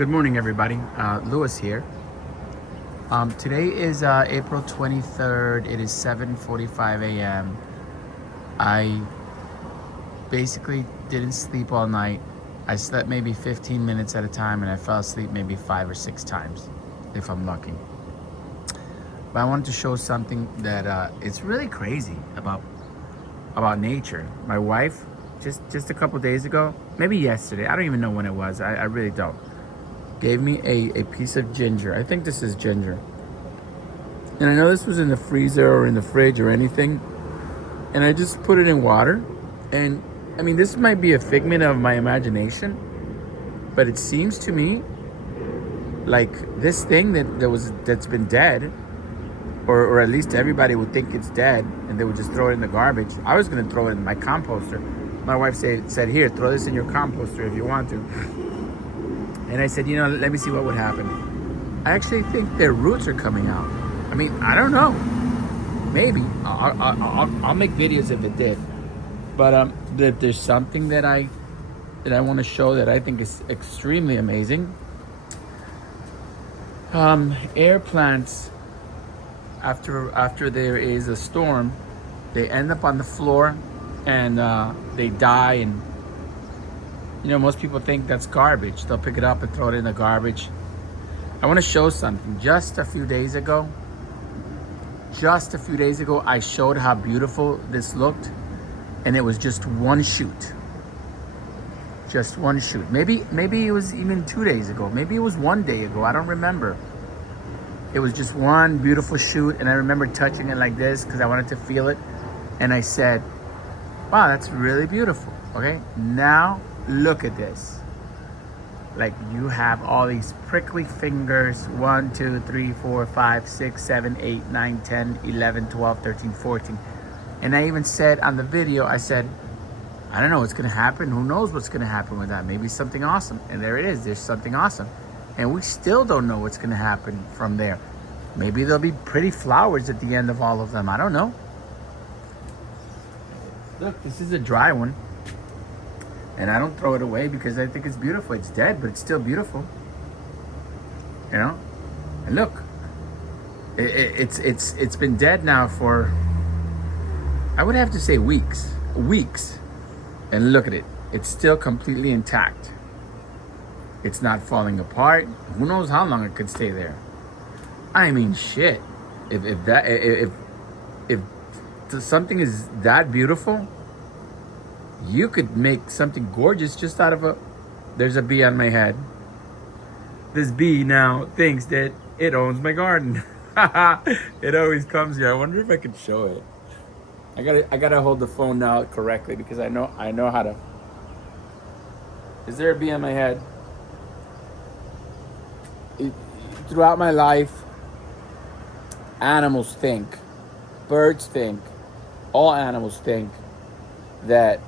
Good morning, everybody. Lewis here. Today is April 23rd. It is 7:45 a.m. I basically didn't sleep all night. I slept maybe 15 minutes at a time, and I fell asleep maybe 5 or 6 times, if I'm lucky. But I wanted to show something that it's really crazy about nature. My wife, just a couple days ago, maybe yesterday, I don't even know when it was. I really don't. Gave me a piece of ginger. I think this is ginger. And I know this was in the freezer or in the fridge or anything. And I just put it in water. And I mean, this might be a figment of my imagination, but it seems to me like this thing that's been dead, or at least everybody would think it's dead, and they would just throw it in the garbage. I was gonna throw it in my composter. My wife said, here, throw this in your composter if you want to. And I said, let me see what would happen. I actually think their roots are coming out. I mean, I don't know. Maybe. I'll make videos if it did. But there's something that I want to show that I think is extremely amazing. Air plants, after there is a storm, they end up on the floor and they die, and most people think that's garbage. They'll pick it up and throw it in the garbage. I want to show something. Just a few days ago, I showed how beautiful this looked, and it was just one shoot. Just one shoot. Maybe it was even 2 days ago. Maybe it was 1 day ago. I don't remember. It was just one beautiful shoot, and I remember touching it like this because I wanted to feel it. And I said, wow, that's really beautiful. Okay, now look at this. Like, you have all these prickly fingers. 1, 2, 3, 4, 5, 6, 7, 8, 9, 10, 11, 12, 13, 14. And I even said on the video, I said, I don't know what's going to happen. Who knows what's going to happen with that? Maybe something awesome. And there it is. There's something awesome. And we still don't know what's going to happen from there. Maybe there'll be pretty flowers at the end of all of them. I don't know. Look, this is a dry one. And I don't throw it away because I think it's beautiful. It's dead, but it's still beautiful. And look, it's been dead now for, I would have to say weeks. And look at it. It's still completely intact. It's not falling apart. Who knows how long it could stay there? I mean, shit. If something is that beautiful, you could make something gorgeous just out of there's a bee on my head. This bee now thinks that it owns my garden. It always comes here. I wonder if I could show it. I gotta hold the phone now correctly because I know how to. Is there a bee on my head? Throughout my life, animals think, birds think, all animals think that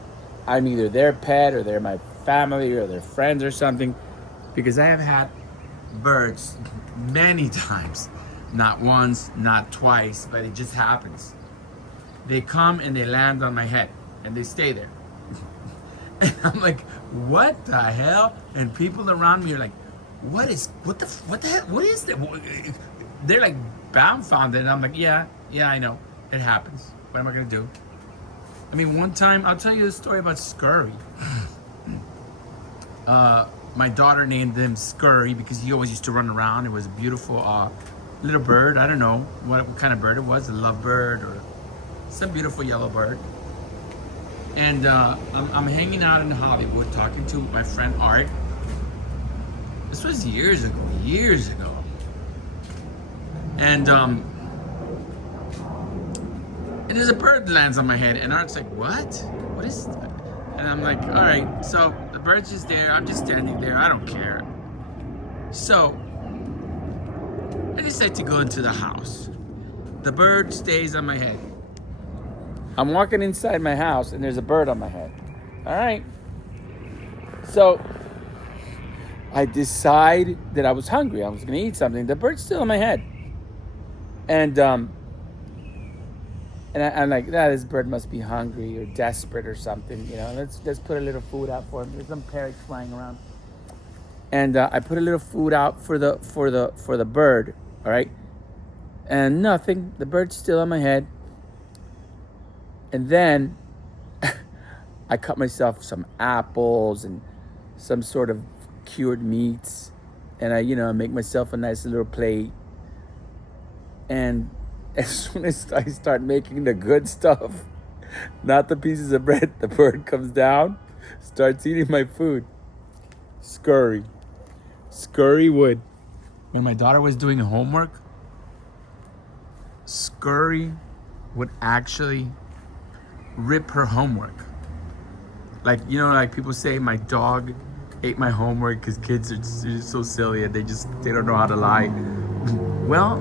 I'm either their pet or they're my family or their friends or something, because I have had birds many times, not once, not twice, but it just happens. They come and they land on my head and they stay there. And I'm like, what the hell? And people around me are like, what the hell? What is that? They're like dumbfounded. And I'm like, yeah, I know. It happens. What am I going to do? I mean, one time, I'll tell you a story about Scurry. My daughter named him Scurry because he always used to run around. It was a beautiful little bird. I don't know what kind of bird it was, a lovebird or some beautiful yellow bird. And I'm hanging out in Hollywood talking to my friend Art. This was years ago. And there's a bird that lands on my head, and Art's like, what? What is that? And I'm like, all right, so the bird's just there. I'm just standing there. I don't care. So I decide to go into the house. The bird stays on my head. I'm walking inside my house, and there's a bird on my head. All right. So I decide that I was hungry. I was going to eat something. The bird's still on my head. And I'm like, this bird must be hungry or desperate or something. Let's put a little food out for him. There's some parrots flying around. and I put a little food out for the bird. All right, and nothing. The bird's still on my head. And then I cut myself some apples and some sort of cured meats, and I make myself a nice little plate. And as soon as I start making the good stuff, not the pieces of bread, the bird comes down, starts eating my food. Scurry would. When my daughter was doing homework, Scurry would actually rip her homework. Like, like people say my dog ate my homework because kids are just so silly and they don't know how to lie. Well,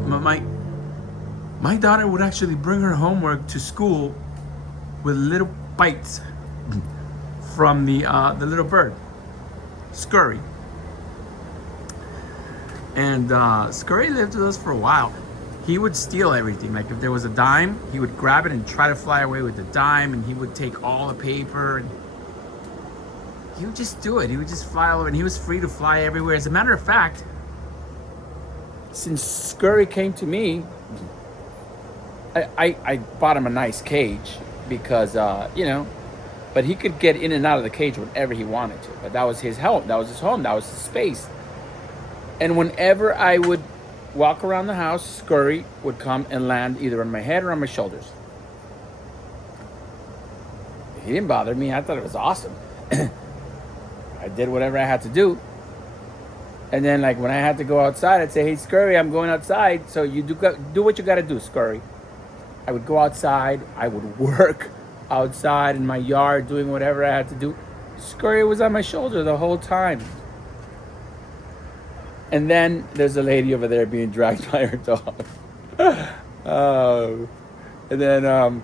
my daughter would actually bring her homework to school with little bites from the little bird, Scurry. And Scurry lived with us for a while. He would steal everything. Like if there was a dime, he would grab it and try to fly away with the dime, and he would take all the paper, and he would just do it. He would just fly over, and he was free to fly everywhere. As a matter of fact, since Scurry came to me, I bought him a nice cage because, but he could get in and out of the cage whenever he wanted to. But that was his home. That was his home. That was his space. And whenever I would walk around the house, Scurry would come and land either on my head or on my shoulders. He didn't bother me. I thought it was awesome. I did whatever I had to do. And then, like, when I had to go outside, I'd say, "Hey, Scurry, I'm going outside. So you do what you got to do, Scurry." I would go outside. I would work outside in my yard doing whatever I had to do. Scurry was on my shoulder the whole time. And then there's a lady over there being dragged by her dog. And then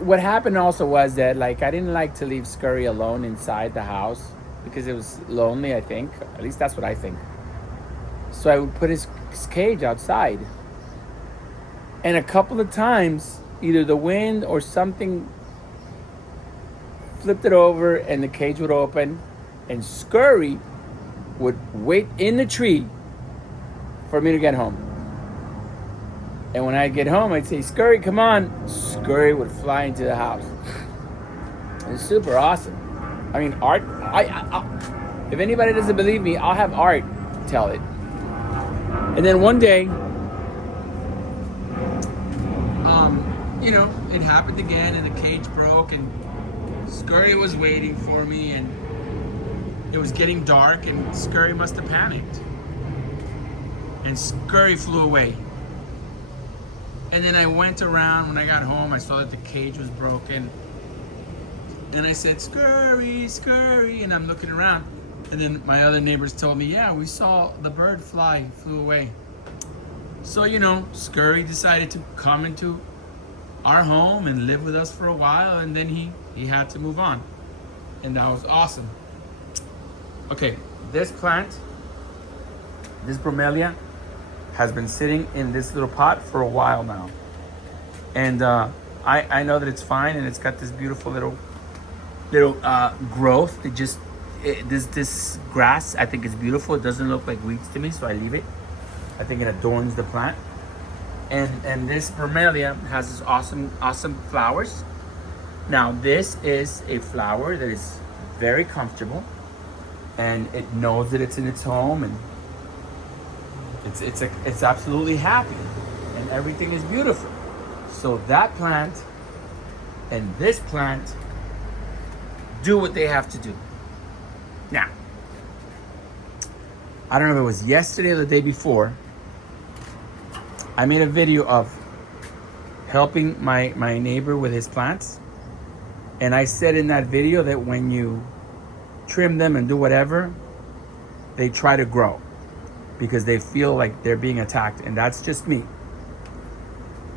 what happened also was that, like, I didn't like to leave Scurry alone inside the house because it was lonely, I think. At least that's what I think. So I would put his cage outside. And a couple of times, either the wind or something flipped it over and the cage would open. And Scurry would wait in the tree for me to get home. And when I'd get home, I'd say, "Scurry, come on." Scurry would fly into the house. It was super awesome. I mean, Art, if anybody doesn't believe me, I'll have Art tell it. And then one day, it happened again, and the cage broke, and Scurry was waiting for me, and it was getting dark, and Scurry must have panicked. And Scurry flew away. And then I went around. When I got home, I saw that the cage was broken. And I said, "Scurry, Scurry," and I'm looking around. And then my other neighbors told me, "Yeah, we saw the bird flew away." So, Scurry decided to come into our home and live with us for a while, and then he had to move on. And that was awesome. Okay, this plant, this bromelia, has been sitting in this little pot for a while now. And I know that it's fine, and it's got this beautiful little growth. This grass, I think, is beautiful. It doesn't look like weeds to me, so I leave it. I think it adorns the plant. And this bromelia has this awesome flowers. Now, this is a flower that is very comfortable, and it knows that it's in its home, and it's absolutely happy, and everything is beautiful. So that plant and this plant do what they have to do. Now, I don't know if it was yesterday or the day before, I made a video of helping my neighbor with his plants. And I said in that video that when you trim them and do whatever, they try to grow because they feel like they're being attacked. And that's just me.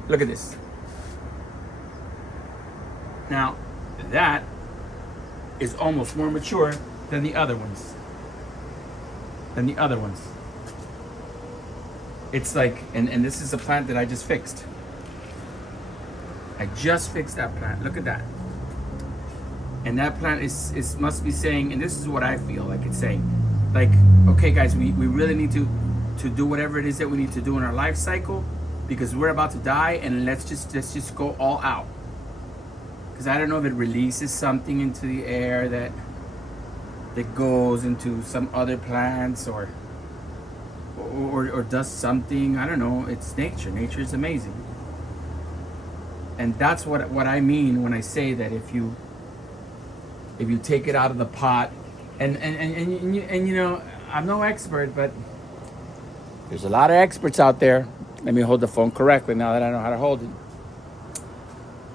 Look at this. Now, that is almost more mature than the other ones. It's like, and this is a plant that I just fixed. I just fixed that plant. Look at that. And that plant is must be saying, and this is what I feel like it's saying, like, okay guys, we really need to do whatever it is that we need to do in our life cycle, because we're about to die, and let's just go all out. Because I don't know if it releases something into the air that goes into some other plants, or does something. I don't know. It's nature. Nature is amazing. And that's what I mean when I say that if you take it out of the pot, and you know, I'm no expert, but there's a lot of experts out there. Let me hold the phone correctly now that I know how to hold it.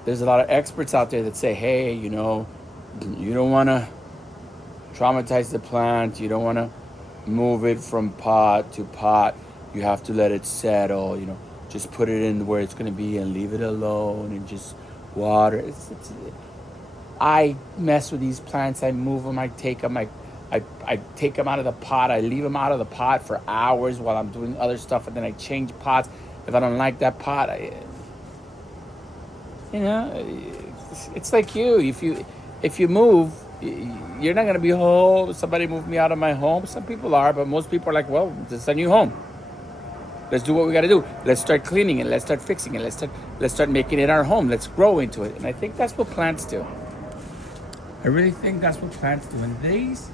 There's a lot of experts out there that say, hey, you know, you don't want to traumatize the plant. You don't want to move it from pot to pot. You have to let it settle, you know. Just put it in where it's going to be and leave it alone and just water. I mess with these plants. I move them. I take them. I take them out of the pot. I leave them out of the pot for hours while I'm doing other stuff, and then I change pots. If I don't like that pot, you know, it's like you. If you move, you're not gonna be home. Somebody moved me out of my home. Some people are, but most people are like, well, this is a new home. Let's do what we got to do. Let's start cleaning it. Let's start fixing it. Let's start making it our home. Let's grow into it. And I think that's what plants do. I really think that's what plants do. And these,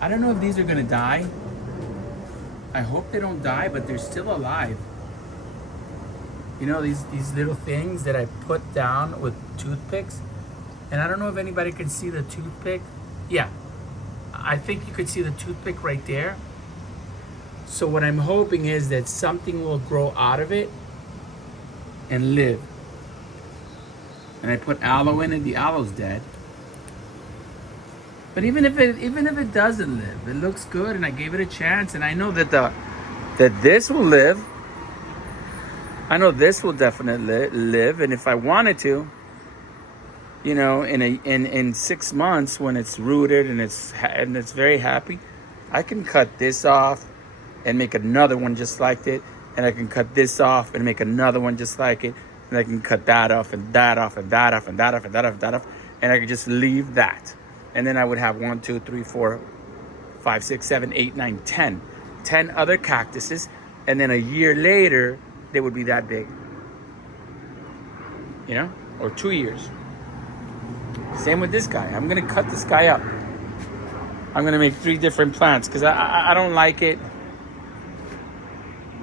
I don't know if these are gonna die. I hope they don't die, but they're still alive. You know, these little things that I put down with toothpicks. And I don't know if anybody can see the toothpick. Yeah, I think you could see the toothpick right there. So what I'm hoping is that something will grow out of it and live. And I put aloe in it. The aloe's dead. But even if it doesn't live, it looks good, and I gave it a chance, and I know that this will live. I know this will definitely live, and if I wanted to, you know, in 6 months when it's rooted and it's very happy, I can cut this off and make another one just like it, and I can cut this off and make another one just like it, and I can cut that off and that off and that off and that off and that off and that off, and I can just leave that, and then I would have 1, 2, 3, 4, 5, 6, 7, 8, 9, 10 other cactuses, and then a year later they would be that big, you know, or 2 years. Same with this guy. I'm gonna cut this guy up. I'm gonna make 3 different plants because I don't like it.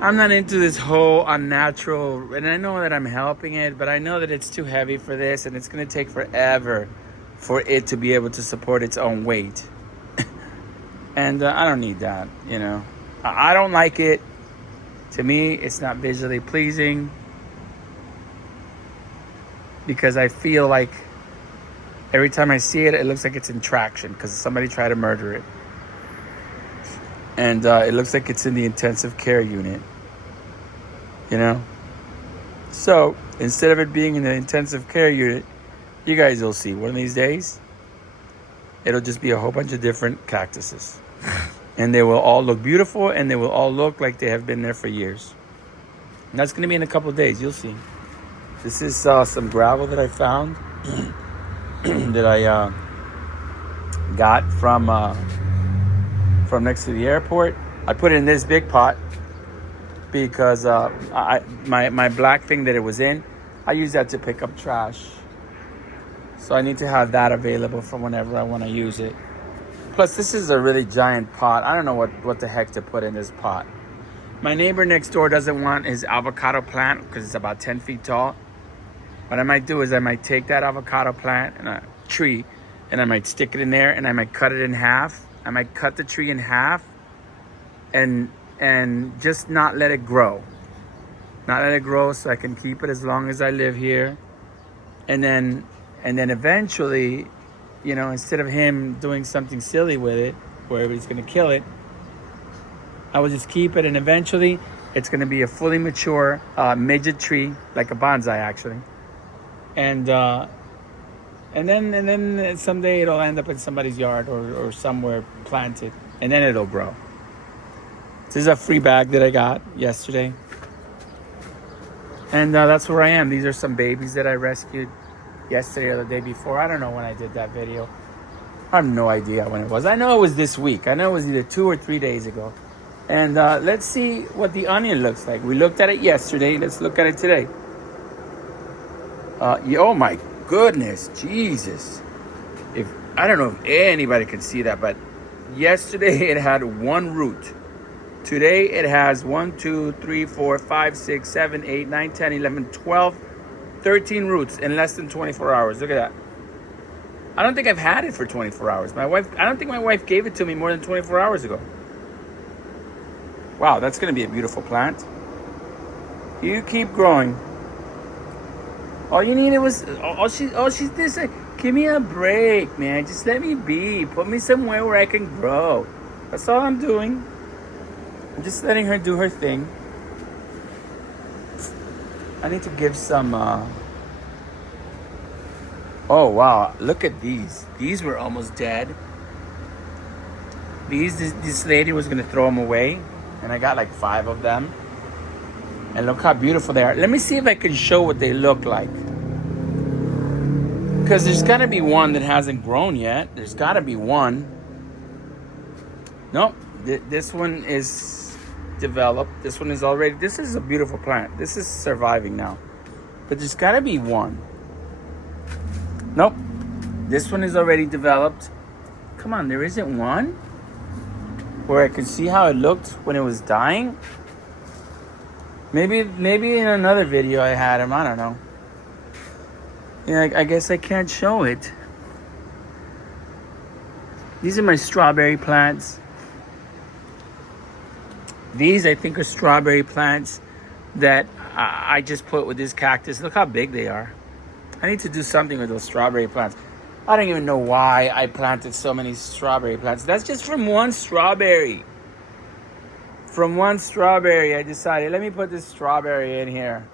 I'm not into this whole unnatural, and I know that I'm helping it, but I know that it's too heavy for this, and it's gonna take forever for it to be able to support its own weight. And I don't need that, you know. I don't like it. To me, it's not visually pleasing because I feel like every time I see it, it looks like it's in traction because somebody tried to murder it. And it looks like it's in the intensive care unit, you know? So instead of it being in the intensive care unit, you guys will see one of these days, it'll just be a whole bunch of different cactuses. And they will all look beautiful, and they will all look like they have been there for years. And that's going to be in a couple of days. You'll see. This is some gravel that I found that I got from next to the airport. I put it in this big pot because my black thing that it was in, I use that to pick up trash. So I need to have that available for whenever I want to use it. Plus, this is a really giant pot. I don't know what the heck to put in this pot. My neighbor next door doesn't want his avocado plant because it's about 10 feet tall. What I might do is I might take that avocado plant and a tree, and I might stick it in there, and I might cut it in half. I might cut the tree in half and just not let it grow. Not let it grow so I can keep it as long as I live here. And then eventually, you know, instead of him doing something silly with it, where he's going to kill it, I will just keep it, and eventually it's going to be a fully mature midget tree, like a bonsai actually. And then someday it'll end up in somebody's yard or somewhere planted, and then it'll grow. This is a free bag that I got yesterday. And that's where I am. These are some babies that I rescued yesterday or the day before. I don't know when I did that video. I have no idea when it was. I know it was this week. I know it was either 2 or 3 days ago. And let's see what the onion looks like. We looked at it yesterday. Let's look at it today. Oh my goodness, Jesus. If I don't know if anybody can see that, but yesterday it had 1 root. Today it has 1, 2, 3, 4, 5, 6, 7, 8, 9, 10, 11, 12, 13 roots in less than 24 hours. Look at that. I don't think I've had it for 24 hours. I don't think my wife gave it to me more than 24 hours ago. Wow, that's going to be a beautiful plant. You keep growing. All you needed was, all she did say, give me a break, man. Just let me be. Put me somewhere where I can grow. That's all I'm doing. I'm just letting her do her thing. I need to give some, oh, wow. Look at these. These were almost dead. This lady was going to throw them away. And I got like 5 of them. And look how beautiful they are. Let me see if I can show what they look like. Because there's got to be one that hasn't grown yet. There's got to be one. Nope. This one is developed. This one is already... This is a beautiful plant. This is surviving now. But there's got to be one. Nope. This one is already developed. Come on, there isn't one? Where I could see how it looked when it was dying? Maybe in another video I had him. I don't know. Yeah, I guess I can't show it. These are my strawberry plants. These, I think, are strawberry plants that I just put with this cactus. Look how big they are. I need to do something with those strawberry plants. I don't even know why I planted so many strawberry plants. That's just from one strawberry. From one strawberry, I decided, let me put this strawberry in here.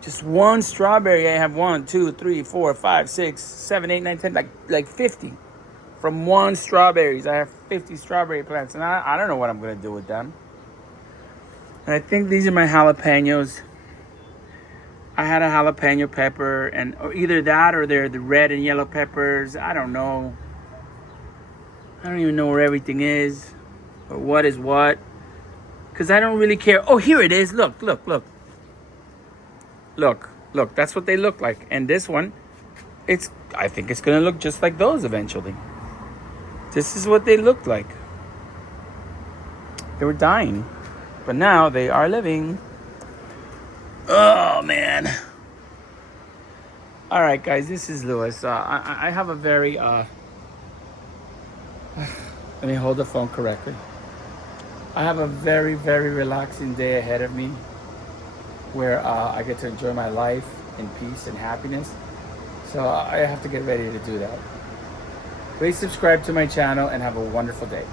Just one strawberry. I have 1, 2, 3, 4, 5, 6, 7, 8, 9, 10, like 50. From one strawberries, I have 50 strawberry plants. And I don't know what I'm going to do with them. And I think these are my jalapenos. I had a jalapeno pepper, and or either that or they're the red and yellow peppers. I don't know. I don't even know where everything is or what is what. Because I don't really care. Oh, here it is. Look. Look, that's what they look like. And this one, I think it's going to look just like those eventually. This is what they looked like. They were dying. But now they are living. Oh, man. All right, guys, this is Louis. I have a very... Let me hold the phone correctly. I have a very, very relaxing day ahead of me where I get to enjoy my life in peace and happiness. So I have to get ready to do that. Please subscribe to my channel and have a wonderful day.